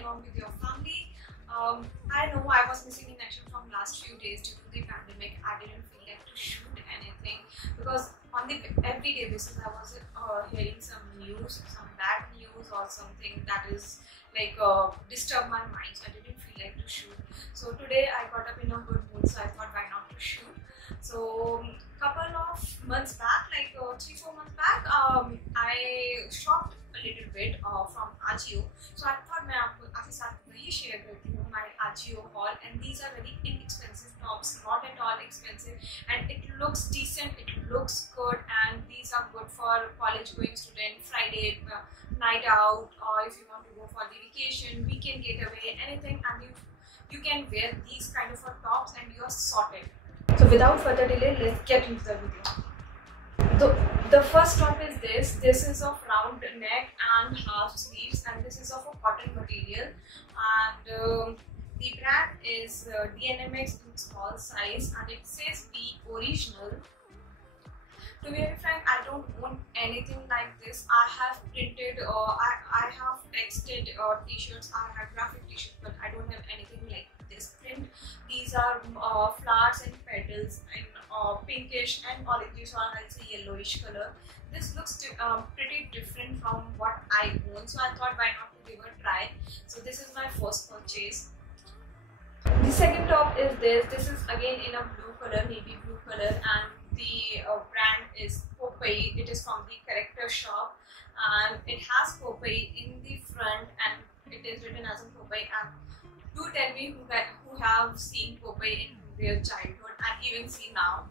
along with your family. I know I was missing in action from last few days due to the pandemic. I didn't feel like to shoot anything because on the everyday basis I was hearing some news, some bad news or something that is like disturb my mind. So I didn't feel like to shoot. So today I got up in a good mood, so I thought why not to shoot. So couple of months back, like 3-4 months back, I shopped a little bit from Ajio. So I thought मैं आपके साथ वही share करती हूँ my Ajio haul, and these are very inexpensive tops, not at all expensive, and it looks decent, it looks good, and these are good for college going student, Friday night out, or if you want to go for the vacation, weekend getaway, anything, and you can wear these kind of tops and you are sorted. So without further delay, let's get into the video. The first top is this. This is of round neck and half sleeves, and this is of a cotton material, and the brand is DNMX in small size, and it says Be Original. To be very frank, I don't own anything like this. I have printed, I have texted t-shirts, I have graphic t-shirts, but I don't have anything like this print. These are flowers and petals in pinkish and orangish, or I'll say yellowish color. This looks pretty different from what I own, so I thought why not to give a try. So this is my first purchase. The second top is this. This is again in a blue color, navy blue color, and the brand is Popeye. It is from the character shop, and it has Popeye in the front, and it is written as a Popeye. And do tell me who have seen Popeye in their childhood and even see now.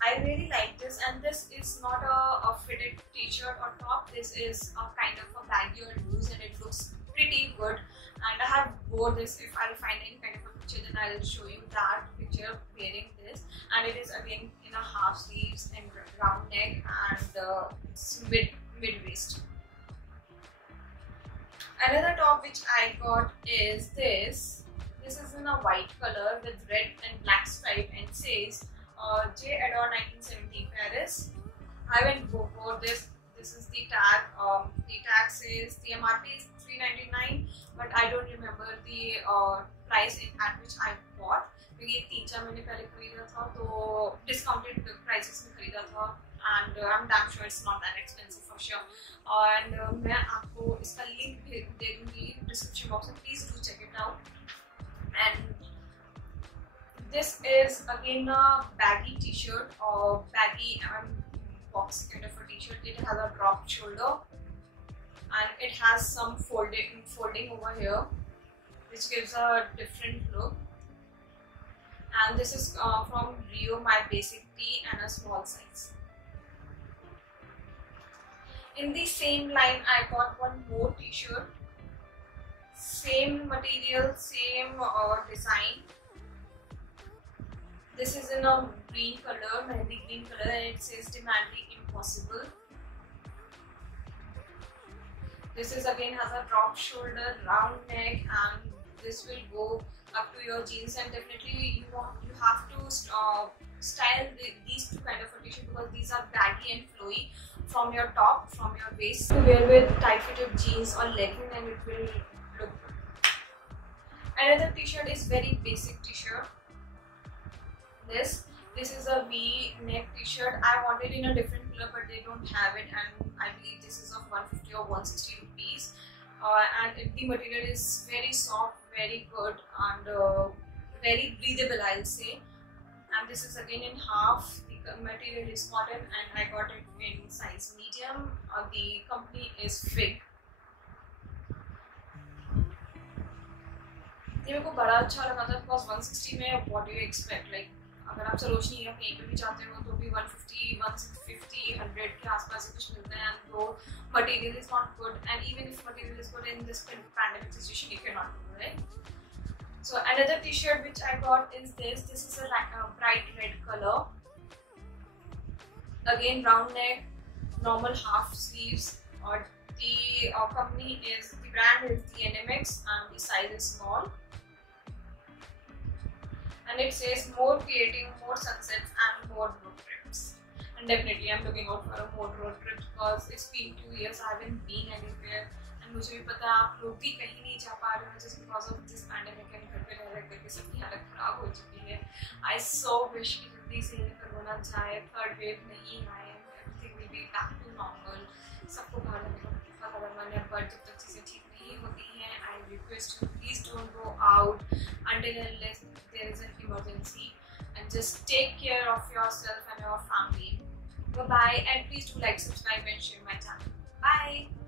I really like this, and this is not a fitted t-shirt or top. This is a kind of a baggy or loose, and it looks pretty good. And I have wore this. If I'll find any kind of a picture, then I'll show you that picture wearing this. And it is again in a half sleeves and round neck, and it's mid waist. Another top which I got is this. This is in a white color with red and black stripe, and says J. Adore 1970 Paris. I went for this. This is the tag. The tag says the MRP is $399, but I don't remember the price at which I bought. क्योंकि ये 3-4 महीने पहले खरीदा था, तो discounted prices में खरीदा था, and I'm damn sure it's not that expensive for sure. And मैं आपको इसका link दे दूँगी description box में. Please do check it out. And this is again a baggy t-shirt, or baggy box kind of a t-shirt. It has a drop shoulder, and it has some folding over here, which gives a different look. And this is from Rio, my basic tee, and a small size. In the same line, I got one more t-shirt. Same material, same design. This is in a green color, mehndi green color, and it says Demand the Impossible. This is again has a drop shoulder, round neck, and this will go up to your jeans, and definitely you have to style these two kind of a t-shirt, because these are baggy and flowy from your top, from your waist. To wear with tight fitted jeans or legging, and it will look good. Another t-shirt is very basic t-shirt. This is a V-neck t-shirt. I wanted in a different color, but they don't have it, and I believe this is of 150 or 160 rupees. And the material is very soft, very good, and very breathable, I'll say. And this is again in half. The material is cotton, and I got it in size medium. The company is Fig. ये मेरे को बड़ा अच्छा लगा था, because 160 में what do you expect? Like अगर आप सरोजनी या कहीं पे भी जाते हो तो भी 150, 150, 100 के आसपास कुछ मिलता है, and though material is not good, and even if material is good in this pandemic situation, you cannot do it. So another t-shirt which I got is this. This is a bright red color. Again round neck, normal half sleeves. Or the company is, the brand is DNMX, and the size is small. And it says more creating, more sunsets, and more road trips. And definitely I'm looking out for a more road trip, because it's been 2 years I haven't been anywhere, and मुझे भी पता है आप लोग भी कहीं नहीं जा पा रहे हो just because of this pandemic and घर पे रह करके सबकी हालत ख़राब हो चुकी है। आई सो विश कि जल्दी से कोरोना जाए, थर्ड वेव नहीं आए, everything will be back to normal. सबको बाहर जाने का बहुत ज़्यादा मन है, बट जब तक चीज़ें ठीक नहीं होती हैं, I request you please don't go out until unless there is an emergency, and just take care of yourself and your family. Bye bye, and please do like, subscribe and share my channel. Bye.